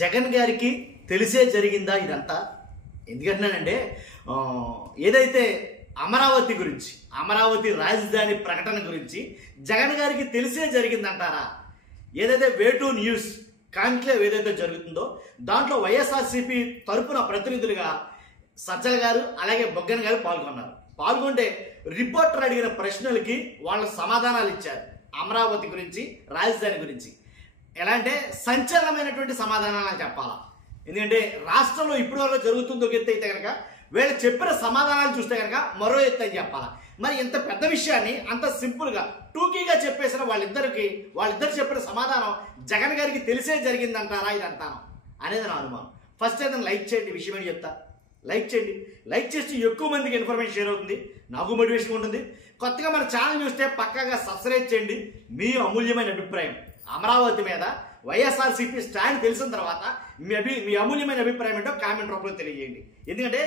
జగన్ గారికి తెలిసే జరిగిందా ఇదంతా? ఎందుకంటున్నానంటే ఏదైతే అమరావతి గురించి, అమరావతి రాజధాని ప్రకటన గురించి జగన్ గారికి తెలిసే జరిగిందంటారా? ఏదైతే వేటూ న్యూస్ కాన్క్లేవ్ ఏదైతే జరుగుతుందో దాంట్లో వైఎస్ఆర్సీపీ తరపున ప్రతినిధులుగా సజ్జల గారు అలాగే బొగ్గన గారు పాల్గొంటే రిపోర్టర్ అడిగిన ప్రశ్నలకి వాళ్ళు సమాధానాలు ఇచ్చారు. అమరావతి గురించి, రాజధాని గురించి ఎలా అంటే సంచలనమైనటువంటి సమాధానాలు అని చెప్పాలా. ఎందుకంటే రాష్ట్రంలో ఇప్పటి వరకు జరుగుతుందో ఎత్తు అయితే కనుక వీళ్ళు చెప్పిన సమాధానాలు చూస్తే కనుక మరో ఎత్తు అని చెప్పాలా. మరి ఇంత పెద్ద విషయాన్ని అంత సింపుల్గా టూకీగా చెప్పేసిన వాళ్ళిద్దరు చెప్పిన సమాధానం జగన్ గారికి తెలిసే జరిగిందంటారా ఇదంతాను అనేది నా అనుమానం. ఫస్ట్ అయితే లైక్ చేయండి, విషయం అని చెప్తా. లైక్ చేయండి, లైక్ చేస్తే ఎక్కువ మందికి ఇన్ఫర్మేషన్ షేర్ అవుతుంది, నాకు మోటివేషన్ ఉంటుంది. కొత్తగా మన ఛానల్ చూస్తే పక్కాగా సబ్స్క్రైబ్ చేయండి. మీ అమూల్యమైన అభిప్రాయం అమరావతి మీద వైఎస్ఆర్సీపీ స్టాండ్ తెలిసిన తర్వాత మీ అమూల్యమైన అభిప్రాయం ఏంటో కామెంట్ రూపంలో తెలియజేయండి. ఎందుకంటే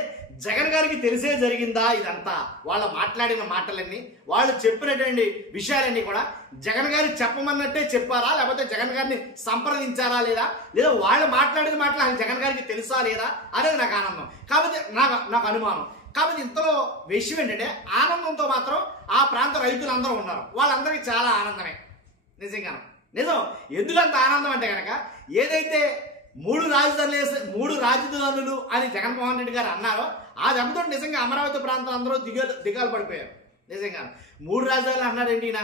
జగన్ గారికి తెలిసే జరిగిందా ఇదంతా? వాళ్ళు మాట్లాడిన మాటలన్నీ, వాళ్ళు చెప్పినటువంటి విషయాలన్నీ కూడా జగన్ గారికి చెప్పమన్నట్టే చెప్పారా, లేకపోతే జగన్ గారిని సంప్రదించారా లేదా వాళ్ళు మాట్లాడిన మాటలు జగన్ గారికి తెలుసా లేదా అనేది నాకు ఆనందం. కాబట్టి నాకు అనుమానం. కాబట్టి ఇంతలో విషయం ఏంటంటే ఆనందంతో మాత్రం ఆ ప్రాంత రైతులందరూ ఉన్నారు. వాళ్ళందరికీ చాలా ఆనందమే. నిజం. ఎందుకంత ఆనందం అంటే కనుక ఏదైతే మూడు రాజధానులు అని జగన్మోహన్ రెడ్డి గారు అన్నారో ఆ దెబ్బతో నిజంగా అమరావతి ప్రాంతం అందరూ దిగాలు పడిపోయారు. నిజంగా 3 రాజధానులు అన్నారేంటి ఈయన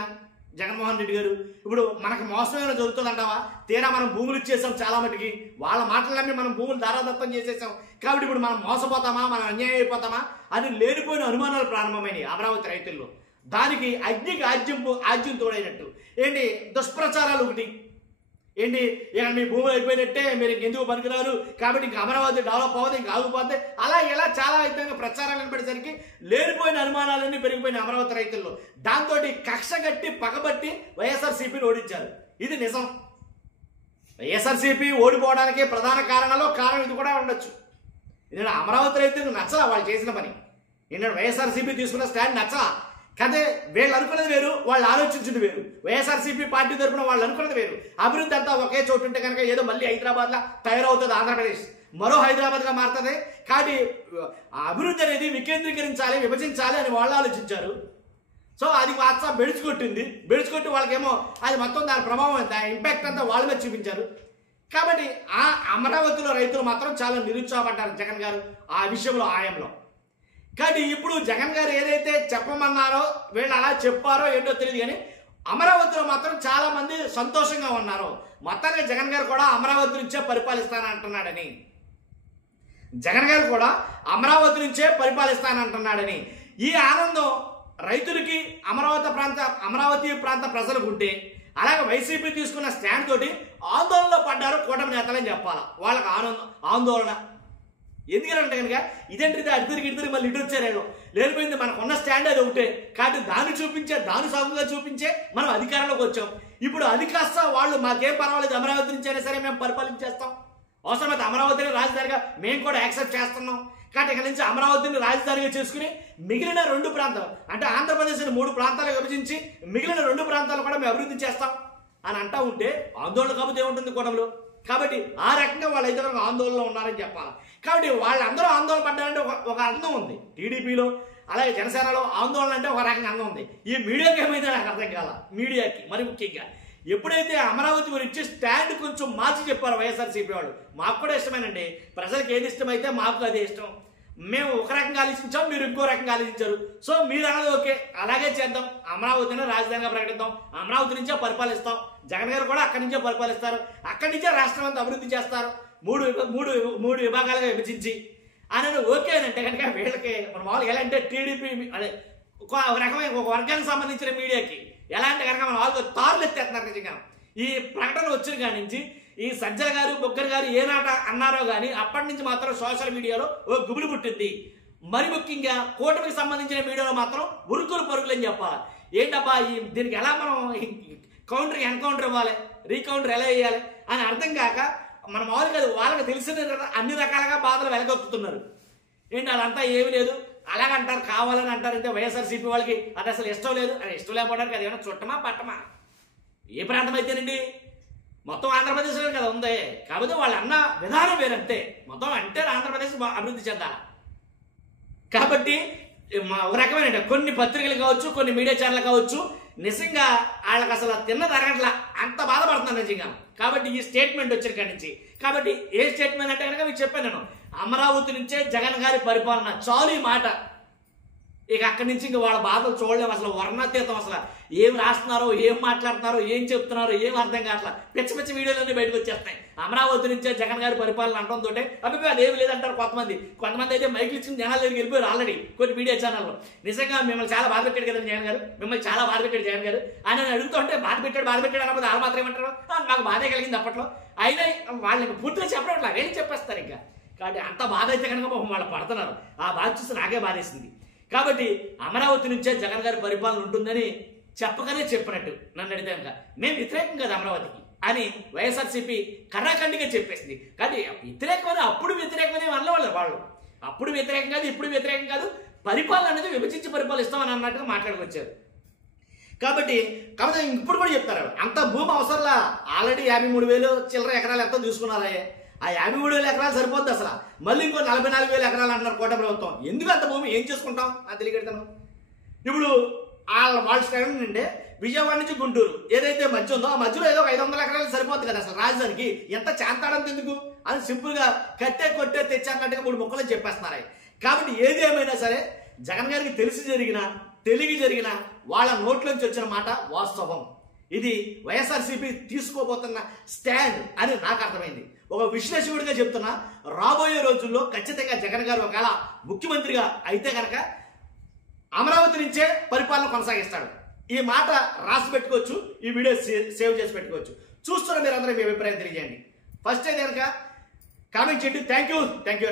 జగన్మోహన్ రెడ్డి గారు? ఇప్పుడు మనకు మోసమేమైనా జరుగుతుందంటావా? తీరా మనం భూములు ఇచ్చేసాం చాలా మటుకి, వాళ్ళ మాటలన్నీ మనం భూములు దారాదత్తం చేసేసాం. కాబట్టి ఇప్పుడు మనం మోసపోతామా, మనం అన్యాయం అయిపోతామా అని లేనిపోయిన అనుమానాలు ప్రారంభమైనవి అమరావతి రైతుల్లో. దానికి అగ్నికి ఆజ్యం తోడైనట్టు ఏంటి దుష్ప్రచారాలు ఒకటి ఏంటి, ఇక మీ భూములు అయిపోయినట్టే, మీరు ఇంకెందుకు పనికిరారు, కాబట్టి ఇంక అమరావతి డెవలప్ అవ్వదు, ఇంక ఆగిపోతే అలా ఇలా చాలా అయితే ప్రచారాలు కనపడేసరికి లేనిపోయిన అనుమానాలన్నీ పెరిగిపోయిన అమరావతి రైతుల్లో. దాంతో కక్ష కట్టి పగబట్టి వైఎస్ఆర్సీపీని ఓడించారు. ఇది నిజం. వైఎస్ఆర్సీపీ ఓడిపోవడానికి ప్రధాన కారణం ఇది కూడా ఉండొచ్చు. ఎందుకంటే అమరావతి రైతులకు నచ్చలా వాళ్ళు చేసిన పని. ఏంటంటే వైఎస్ఆర్సీపీ తీసుకున్న స్టాండ్ నచ్చలా. కానీ వీళ్ళు అనుకున్నది వేరు, వాళ్ళు ఆలోచించింది వేరు. వైఎస్ఆర్సీపీ పార్టీ తరఫున వాళ్ళు అనుకున్నది వేరు. అభివృద్ధి అంతా ఒకే చోటు ఉంటే కనుక ఏదో మళ్ళీ హైదరాబాద్లో తయారవుతుంది, ఆంధ్రప్రదేశ్ మరో హైదరాబాద్గా మారుతుంది. కాబట్టి అభివృద్ధి అనేది వికేంద్రీకరించాలి, విభజించాలి అని వాళ్ళు ఆలోచించారు. సో అది కాస్త బెడుచుకొట్టి వాళ్ళకేమో అది మొత్తం దాని ప్రభావం ఎంత ఇంపాక్ట్ అంతా వాళ్ళ మీద చూపించారు. కాబట్టి ఆ అమరావతిలో రైతులు మాత్రం చాలా నిరుత్సాహపడ్డారు జగన్ గారు ఆ విషయంలో, ఆయంలో. కానీ ఇప్పుడు జగన్ గారు ఏదైతే చెప్పమన్నారో వీళ్ళు అలా చెప్పారో ఏంటో తెలియదు, కానీ అమరావతిలో మాత్రం చాలా మంది సంతోషంగా ఉన్నారు. మొత్తానికి జగన్ గారు కూడా అమరావతి నుంచే పరిపాలిస్తానంటున్నాడని, ఈ ఆనందం రైతులకి అమరావతి ప్రాంత ప్రజలకు ఉంటే, అలాగే వైసీపీ తీసుకున్న స్టాండ్ తోటి ఆందోళనలో పడ్డారు కూటమి నేతలని చెప్పాలి. వాళ్ళకి ఆందోళన ఎందుకంటే కనుక ఇదేంటిది ఇద్దరికి మళ్ళీ ఇటు వచ్చారేమో, లేనిపోయింది మనకున్న స్టాండ్ అది ఒకటే. కాబట్టి దాన్ని సాగుగా చూపించే మనం అధికారంలోకి వచ్చాం. ఇప్పుడు అది కాస్త వాళ్ళు మాకేం పర్వాలేదు, అమరావతి నుంచి అయినా సరే మేము పరిపాలించేస్తాం, అవసరమైతే అమరావతిని రాజధానిగా మేము కూడా యాక్సెప్ట్ చేస్తున్నాం. కాబట్టి ఇక్కడ నుంచి అమరావతిని రాజధానిగా చేసుకుని మిగిలిన 2 ప్రాంతాలు అంటే ఆంధ్రప్రదేశ్ని 3 ప్రాంతాలు విభజించి మిగిలిన 2 ప్రాంతాలు కూడా మేము అభివృద్ధి చేస్తాం అని అంటా ఉంటే ఆందోళన కాకపోతే ఏముంటుంది కూటమిలో. కాబట్టి ఆ రకంగా వాళ్ళైతే ఆందోళనలో ఉన్నారని చెప్పాలి. కాబట్టి వాళ్ళందరూ ఆందోళన పడ్డారంటే ఒక అర్థం ఉంది. టీడీపీలో అలాగే జనసేనలో ఆందోళన అంటే ఒక రకంగా అర్థం ఉంది. ఈ మీడియాకి ఏమైతే నాకు అర్థం కాల. మీడియాకి మరి ముఖ్యంగా ఎప్పుడైతే అమరావతి గురించి స్టాండ్ కొంచెం మార్చి చెప్పారు వైఎస్ఆర్సీపీ వాళ్ళు, మాకు కూడా ఇష్టమేనండి, ప్రజలకు ఏది ఇష్టమైతే మాకు అదే ఇష్టం, మేము ఒక రకంగా ఆలోచించాం, మీరు ఇంకో రకంగా ఆలోచించారు, సో మీరు అన్నది ఓకే, అలాగే చేద్దాం, అమరావతిని రాజధానిగా ప్రకటిద్దాం, అమరావతి నుంచే పరిపాలిస్తాం, జగన్ గారు కూడా అక్కడి నుంచే పరిపాలిస్తారు, అక్కడి నుంచే రాష్ట్రం అంతా అభివృద్ధి చేస్తారు, మూడు విభాగాలుగా విభజించి అని ఓకే అంటే కనుక వీళ్ళకి మన మామూలుగా ఎలా అంటే టీడీపీ అదే ఒక రకమైన ఒక వర్గానికి సంబంధించిన మీడియాకి ఎలా అంటే కనుక మన వాళ్ళు తారులు ఎత్తేస్తున్నారు. నిజంగా ఈ ప్రకటన వచ్చిన కాడి నుంచి ఈ సజ్జల గారు బొగ్గర్ గారు ఏనాట అన్నారో కానీ అప్పటి నుంచి మాత్రం సోషల్ మీడియాలో ఓ గుబులు పుట్టింది. మరి ముఖ్యంగా కూటమికి సంబంధించిన మీడియాలో మాత్రం ఉరుకులు పరుగులు అని చెప్పాలి. ఏంటబ్బా దీనికి ఎలా మనం ఎన్కౌంటర్ ఇవ్వాలి, రీకౌంటర్ ఎలా వేయాలి అని అర్థం కాక మన మామూలుగా వాళ్ళకి తెలిసిన అన్ని రకాలుగా బాధలు వెలగొక్కుతున్నారు. ఏంటి అదంతా ఏమీ లేదు అలాగంటారు, కావాలని అంటారంటే వైఎస్ఆర్సీపీ వాళ్ళకి అది అసలు ఇష్టం లేదు. అది ఇష్టం లేకపోవడానికి అది ఏమైనా చుట్టమా పట్టమా? ఏ ప్రాంతం అయితేనండి మొత్తం ఆంధ్రప్రదేశ్లో కదా ఉంది. కాకపోతే వాళ్ళు అన్న విధానం వేరంతే. మొత్తం అంటే ఆంధ్రప్రదేశ్ అభివృద్ధి చెందాలి. కాబట్టి ఒక రకమైన కొన్ని పత్రికలు కావచ్చు, కొన్ని మీడియా ఛానల్ కావచ్చు, నిజంగా వాళ్ళకి అసలు తిన్న తరగట్లా, అంత బాధపడుతున్నాను నిజంగా. కాబట్టి ఈ స్టేట్మెంట్ వచ్చిన కాడి నుంచి, కాబట్టి ఏ స్టేట్మెంట్ అంటే కనుక మీకు చెప్పాను నేను, అమరావతి నుంచే జగన్ గారి పరిపాలన చాలు ఈ మాట. ఇక అక్కడి నుంచి ఇంక వాళ్ళ బాధలు చూడలేము. అసలు వర్ణాతీతం. అసలు ఏం రాస్తున్నారో, ఏం మాట్లాడుతున్నారో, ఏం చెప్తున్నారో ఏం అర్థం కావట్లా. పిచ్చి పిచ్చి వీడియోలన్నీ బయటకు వచ్చేస్తాయి. అమరావతి నుంచే జగన్ గారి పరిపాలన అంటంతో అభిప్రాయం అదేమి లేదంటారు కొంతమంది అయితే మైకులు ఇచ్చిన జనాల దగ్గరికి వెళ్ళిపోయారు ఆల్రెడీ కొన్ని మీడియా ఛానల్లో. నిజంగా మిమ్మల్ని చాలా బాధ పెట్టాడు కదా జగన్ గారు, మిమ్మల్ని చాలా బాధ పెట్టాడు జగన్ గారు అని అడుగుతుంటే బాధ పెట్టాడు అనకపోతే వాళ్ళు మాత్రం ఏమంటారు, నాకు బాధే కలిగింది అప్పట్లో. అయినా వాళ్ళకి పూర్తిగా చెప్పడం వేరే చెప్పేస్తారు ఇంకా. కాబట్టి అంత బాధ అయితే కనుక వాళ్ళు పడుతున్నారు. ఆ బాధ చూస్తే నాకే బాధేసింది. కాబట్టి అమరావతి నుంచే జగన్ గారి పరిపాలన ఉంటుందని చెప్పగానే చెప్పినట్టు నన్ను అడిగితే కనుక మేము వ్యతిరేకం కదా అమరావతికి అని వైఎస్ఆర్సీపీ కర్రాఖండిగా చెప్పేసింది. కానీ వ్యతిరేకమని అప్పుడు వ్యతిరేకమని వాళ్ళు అప్పుడు వ్యతిరేకం కాదు, ఇప్పుడు వ్యతిరేకం కాదు, పరిపాలన అనేది విభజించి పరిపాలిస్తామని అన్నట్టుగా మాట్లాడుకొచ్చారు. కాబట్టి ఇప్పుడు కూడా చెప్తారు అంత భూమి అవసరంలా. ఆల్రెడీ 53,000 చిల్లర ఎకరాలు ఎంతో తీసుకున్నారా? ఆ 53,000 ఎకరాలు సరిపోద్ది అసలు. మళ్ళీ ఇంకో 44,000 ఎకరాలు అంటున్నారు కోట ప్రభుత్వం. ఎందుకు అంత భూమి ఏం చేసుకుంటాం అని తెలియకెడతాను. ఇప్పుడు వాళ్ళ స్టాండ్ నుండి విజయవాడ నుంచి గుంటూరు ఏదైతే మధ్య ఉందో ఆ మధ్యలో ఏదో 500 ఎకరాలు సరిపోతుంది కదా అసలు రాజధానికి. ఎంత చాంతాడంత ఎందుకు అని సింపుల్గా కట్టే కొట్టే తెచ్చారన్నట్టుగా 3 ముక్కలు చెప్పేస్తున్నారు. కాబట్టి ఏది ఏమైనా సరే జగన్ గారికి తెలివి జరిగిన వాళ్ళ నోట్లోంచి వచ్చిన మాట వాస్తవం. ఇది వైఎస్ఆర్సీపీ తీసుకోబోతున్న స్టాండ్ అని నాకు అర్థమైంది. ఒక విశ్లేషకుడిగా చెప్తున్నా, రాబోయే రోజుల్లో ఖచ్చితంగా జగన్ గారు ఒకవేళ ముఖ్యమంత్రిగా అయితే కనుక అమరావతి నుంచే పరిపాలన కొనసాగిస్తాడు. ఈ మాట రాసి పెట్టుకోవచ్చు, ఈ వీడియో సేవ్ చేసి పెట్టుకోవచ్చు. చూస్తున్న మీరందరూ మీ అభిప్రాయం తెలియజేయండి. ఫస్ట్ అయితే కనుక కామెంట్ చేయండి. Thank you.